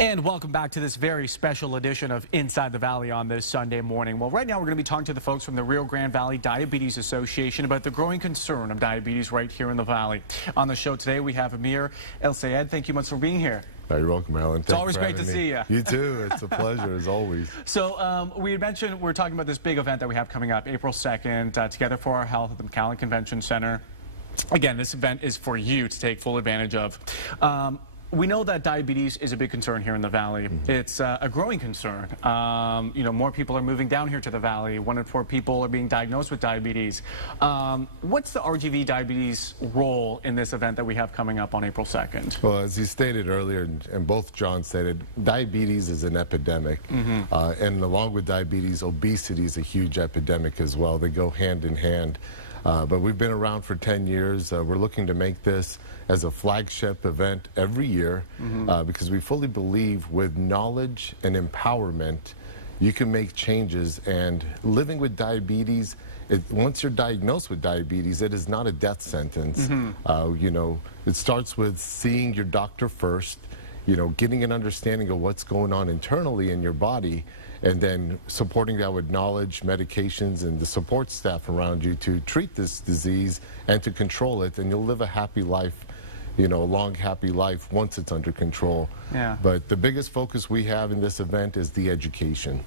And welcome back to this very special edition of Inside the Valley on this Sunday morning. Well, right now we're going to be talking to the folks from the Rio Grande Valley Diabetes Association about the growing concern of diabetes right here in the valley. On the show today, we have Amir Elsayed. Thank you much for being here. You're welcome, Alan. It's always great to see you. You too. It's a pleasure, as always. So we had mentioned we're talking about this big event that we have coming up April 2nd, Together for Our Health at the McAllen Convention Center. Again, this event is for you to take full advantage of. We know that diabetes is a big concern here in the valley. It's a growing concern. You know, more people are moving down here to the valley. 1 in 4 people are being diagnosed with diabetes. What's the RGV Diabetes role in this event that we have coming up on April 2nd? Well, as you stated earlier, and both John stated, diabetes is an epidemic. And along with diabetes, obesity is a huge epidemic as well. They go hand in hand. But we've been around for 10 years. We're looking to make this as a flagship event every year because we fully believe with knowledge and empowerment, you can make changes. And living with diabetes, once you're diagnosed with diabetes, it is not a death sentence. You know, it starts with seeing your doctor first, you know, getting an understanding of what's going on internally in your body, and then supporting that with knowledge, medications, and the support staff around you to treat this disease and to control it, and you'll live a happy life, you know, a long, happy life once it's under control. But the biggest focus we have in this event is the education.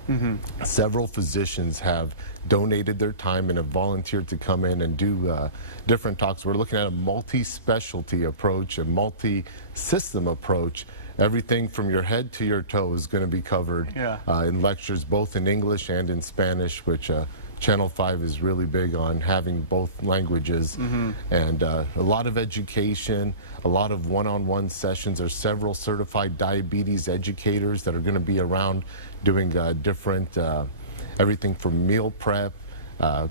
Several physicians have donated their time and have volunteered to come in and do different talks. We're looking at a multi-specialty approach, a multi-system approach. Everything from your head to your toe is going to be covered in lectures, both in English and in Spanish, which Channel 5 is really big on having both languages. And a lot of education, a lot of one-on-one sessions. There's several certified diabetes educators that are going to be around doing different, everything from meal prep,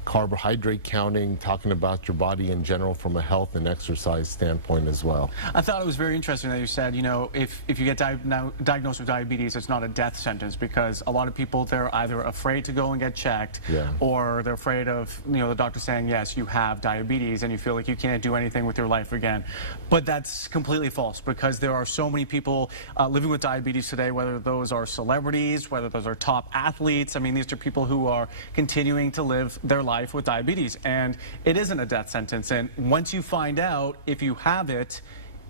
carbohydrate counting, talking about your body in general from a health and exercise standpoint as well. I thought it was very interesting that you said, you know, if you get diagnosed with diabetes, it's not a death sentence, because a lot of people, they're either afraid to go and get checked, or they're afraid of, you know, the doctor saying, yes, you have diabetes, and you feel like you can't do anything with your life again. But that's completely false, because there are so many people living with diabetes today, whether those are celebrities, whether those are top athletes. I mean, these are people who are continuing to live their life with diabetes, and it isn't a death sentence. And once you find out if you have it,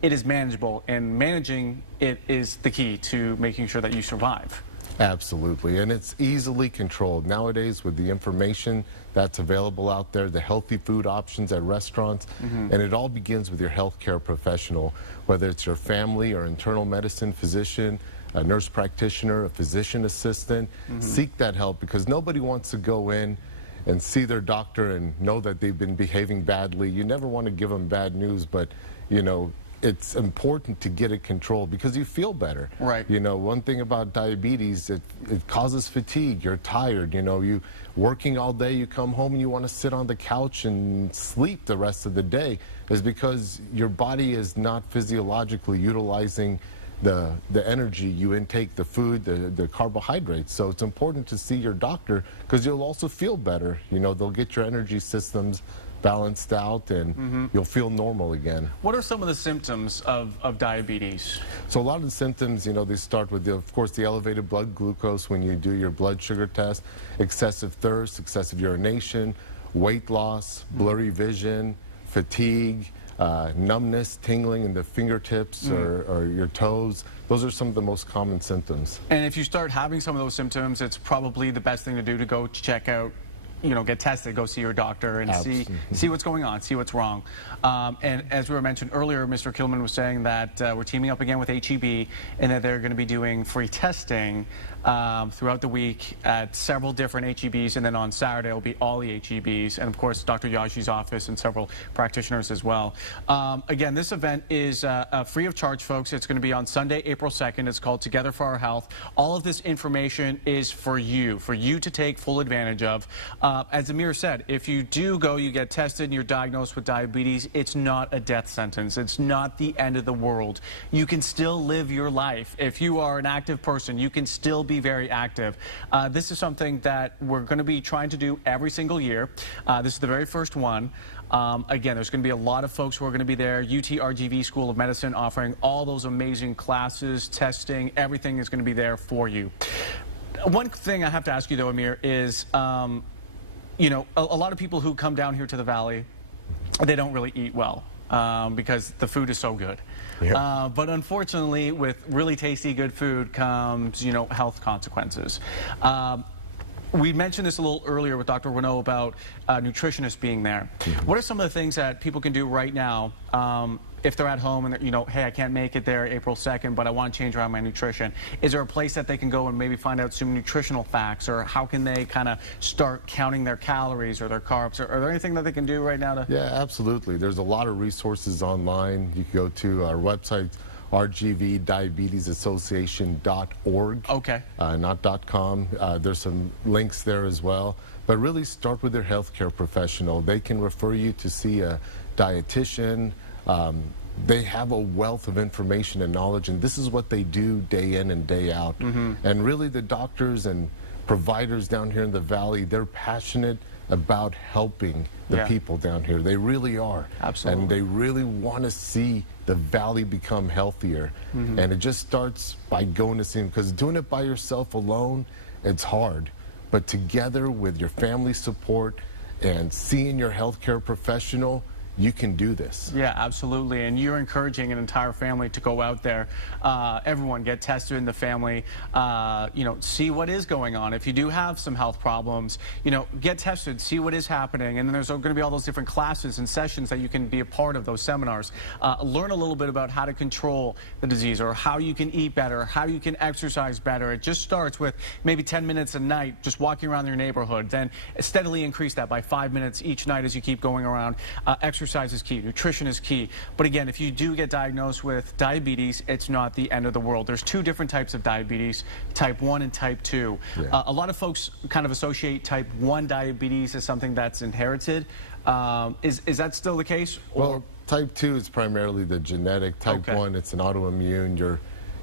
it is manageable, and managing it is the key to making sure that you survive. Absolutely, and it's easily controlled nowadays with the information that's available out there, the healthy food options at restaurants, and it all begins with your healthcare professional, whether it's your family or internal medicine physician, a nurse practitioner, a physician assistant. Seek that help, because nobody wants to go in and see their doctor and know that they've been behaving badly. You never want to give them bad news, but, you know, it's important to get it controlled because you feel better. You know, one thing about diabetes, it causes fatigue. You're tired. You know, you working all day, you come home and you want to sit on the couch and sleep the rest of the day, is because your body is not physiologically utilizing the energy you intake, the food, the carbohydrates. So it's important to see your doctor, because you'll also feel better. You know, they'll get your energy systems balanced out, and you'll feel normal again. What are some of the symptoms of diabetes? So a lot of the symptoms, you know, they start with, of course, the elevated blood glucose when you do your blood sugar test, excessive thirst, excessive urination, weight loss, blurry vision, fatigue, numbness, tingling in the fingertips or your toes. Those are some of the most common symptoms. And if you start having some of those symptoms, it's probably the best thing to do to go check out, you know, get tested, go see your doctor and see what's going on, see what's wrong. And as we were mentioned earlier, Mr. Kilman was saying that we're teaming up again with HEB, and that they're going to be doing free testing throughout the week at several different HEBs, and then on Saturday it'll be all the HEBs, and of course Dr. Yaji's office and several practitioners as well. Again, this event is free of charge, folks. It's going to be on Sunday, April 2nd. It's called Together for Our Health. All of this information is for you to take full advantage of. As Amir said, if you do go, you get tested and you're diagnosed with diabetes, it's not a death sentence. It's not the end of the world. You can still live your life. If you are an active person, you can still be very active. This is something that we're going to be trying to do every single year. This is the very first one. Again, there's going to be a lot of folks who are going to be there. UT RGV School of Medicine offering all those amazing classes, testing, everything is going to be there for you. One thing I have to ask you, though, Amir, is, you know, a lot of people who come down here to the Valley, they don't really eat well because the food is so good. Yeah. But unfortunately, with really tasty, good food comes, you know, health consequences. We mentioned this a little earlier with Dr. Renaud about nutritionists being there. Mm-hmm. What are some of the things that people can do right now if they're at home and, you know, hey, I can't make it there April 2nd, but I want to change around my nutrition? Is there a place that they can go and maybe find out some nutritional facts, or how can they kind of start counting their calories or their carbs? Or are there anything that they can do right now to? Yeah, absolutely. There's a lot of resources online. You can go to our website, RGV Diabetes Association.org. Okay. Not .com. There's some links there as well. But really start with their healthcare professional. They can refer you to see a dietitian. They have a wealth of information and knowledge, and this is what they do day in and day out. Mm-hmm. And really the doctors and providers down here in the Valley, they're passionate about helping the people down here. They really are. Absolutely. And they really want to see the Valley become healthier. Mm-hmm. And it just starts by going to see them, because doing it by yourself alone, it's hard. But together with your family support and seeing your healthcare professional, you can do this. Yeah, absolutely. And you're encouraging an entire family to go out there. Everyone get tested in the family, you know, see what is going on. If you do have some health problems, you know, get tested, see what is happening. And then there's going to be all those different classes and sessions that you can be a part of, those seminars. Learn a little bit about how to control the disease, or how you can eat better, how you can exercise better. It just starts with maybe 10 minutes a night, just walking around your neighborhood. Then steadily increase that by 5 minutes each night as you keep going around. Exercise is key, nutrition is key. But again, if you do get diagnosed with diabetes, it's not the end of the world. There's two different types of diabetes, type 1 and type 2. Yeah. A lot of folks kind of associate type 1 diabetes as something that's inherited. Is that still the case? Well, type 2 is primarily the genetic. Type 1, it's an autoimmune.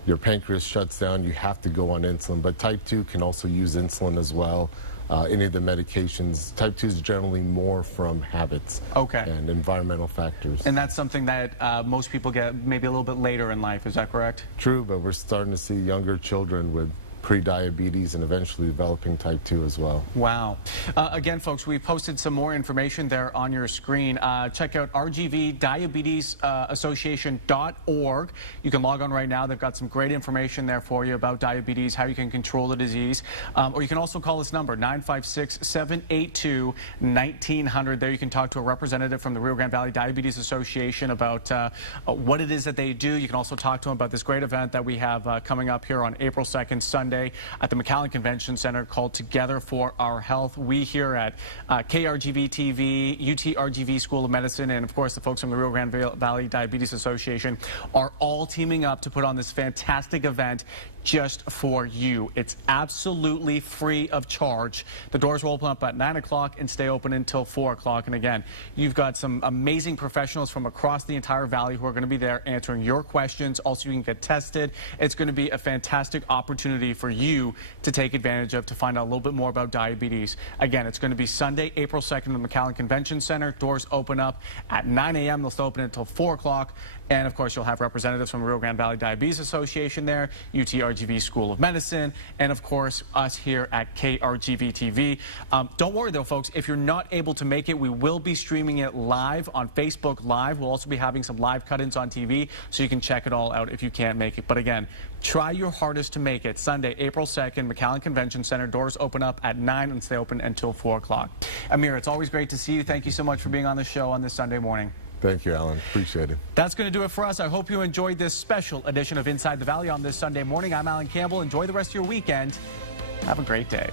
Your pancreas shuts down, you have to go on insulin. But type 2 can also use insulin as well. Any of the medications. Type 2 is generally more from habits and environmental factors. And that's something that most people get maybe a little bit later in life, is that correct? True, but we're starting to see younger children with pre-diabetes and eventually developing type 2 as well. Wow. Again, folks, we posted some more information there on your screen. Check out RGV Diabetes Association.org. You can log on right now. They've got some great information there for you about diabetes, how you can control the disease. Or you can also call this number, 956-782-1900. There you can talk to a representative from the Rio Grande Valley Diabetes Association about what it is that they do. You can also talk to them about this great event that we have coming up here on April 2nd, Sunday, at the McAllen Convention Center, called Together for Our Health. We here at KRGV TV, UT RGV School of Medicine, and of course the folks from the Rio Grande Valley Diabetes Association are all teaming up to put on this fantastic event just for you. It's absolutely free of charge. The doors will open up at 9 o'clock and stay open until 4 o'clock. And again, you've got some amazing professionals from across the entire valley who are going to be there answering your questions. Also, you can get tested. It's going to be a fantastic opportunity for you to take advantage of, to find out a little bit more about diabetes. Again, it's going to be Sunday, April 2nd in the McAllen Convention Center. Doors open up at 9 a.m. They'll stay open until 4 o'clock. And of course, you'll have representatives from the Rio Grande Valley Diabetes Association there, UT RGV School of Medicine, and of course, us here at KRGV TV. Don't worry though, folks, if you're not able to make it, we will be streaming it live on Facebook Live. We'll also be having some live cut-ins on TV, so you can check it all out if you can't make it. But again, try your hardest to make it. Sunday, April 2nd, McAllen Convention Center. Doors open up at 9 and stay open until 4 o'clock. Amir, it's always great to see you. Thank you so much for being on the show on this Sunday morning. Thank you, Alan. Appreciate it. That's going to do it for us. I hope you enjoyed this special edition of Inside the Valley on this Sunday morning. I'm Alan Campbell. Enjoy the rest of your weekend. Have a great day.